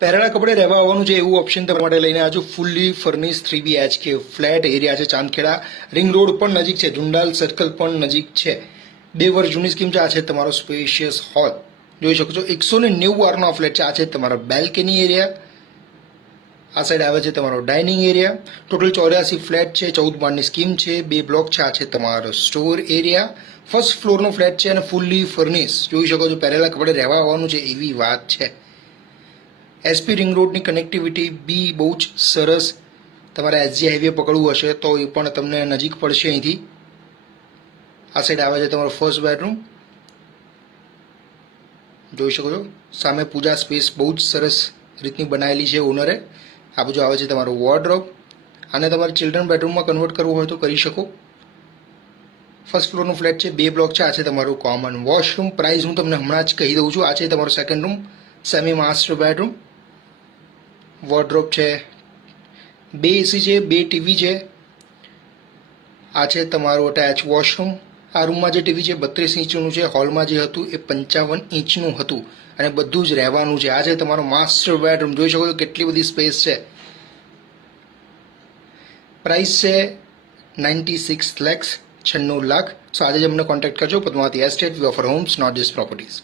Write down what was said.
પહેરેલા કપડે રહેવા આવવાનું છે એવું ઓપ્શન તમારા માટે લઈને આવ્યો છું. Fully furnish 3BHK flat area છે. ચાંદખેડા રિંગ રોડ પણ નજીક છે, ઝુંડાલ સર્કલ પણ નજીક છે. 2 વર્ષ જૂની સ્કીમ છે. આ છે તમારો સ્પેશિયસ હોલ, જોઈ શકો છો. 190 વારનો આ ફ્લેટ છે. આ છે તમારો બેલ્કની એરિયા. આ સાઈડ આવે છે તમારો ડાઇનિંગ એરિયા. ટોટલ 84 ફ્લેટ છે, 14 માળની સ્કીમ છે, 2 બ્લોક છે. આ છે તમારો સ્ટોર એરિયા. ફર્સ્ટ ફ્લોરનો ફ્લેટ છે અને ફૂલ્લી ફર્નિશ, જોઈ શકો છો. પહેરેલા કપડે રહેવા આવવાનું છે એવી વાત છે. એસપી રિંગ રોડની કનેક્ટિવિટી બી બહુ જ સરસ. તમારે એસજી હાઈવે પકડવું હશે તો એ પણ તમને નજીક પડશે અહીંથી. આ સાઈડ આવે છે તમારો ફર્સ્ટ બેડરૂમ, જોઈ શકો છો. સામે પૂજા સ્પેસ બહુ જ સરસ રીતની બનાવેલી છે ઓનરે. આ બાજુ આવે છે તમારો વોર્ડરોબ. આને તમારે ચિલ્ડ્રન બેડરૂમમાં કન્વર્ટ કરવું હોય તો કરી શકો. ફર્સ્ટ ફ્લોરનો ફ્લેટ છે, 2 બ્લોક છે. આ છે તમારું કોમન વોશરૂમ. પ્રાઇસ હું તમને હમણાં જ કહી દઉં છું. આ છે તમારો second room, semi master bedroom. Wardrobe છે, 2 એસી છે, 2 ટીવી છે. આ છે તમારું અટેચ વોશરૂમ. આ રૂમમાં જે ટીવી છે 32 ઇંચનું છે. હોલમાં જે હતું એ 55 ઇંચનું હતું અને બધું જ રહેવાનું છે. આ છે તમારો માસ્ટર બેડરૂમ, જોઈ શકો છો કેટલી બધી સ્પેસ છે. પ્રાઇસ છે 96 lakhs, 96 લાખ. સો આજે જ અમને કોન્ટેક્ટ કરજો. Padmavati estate, we offer homes not just properties.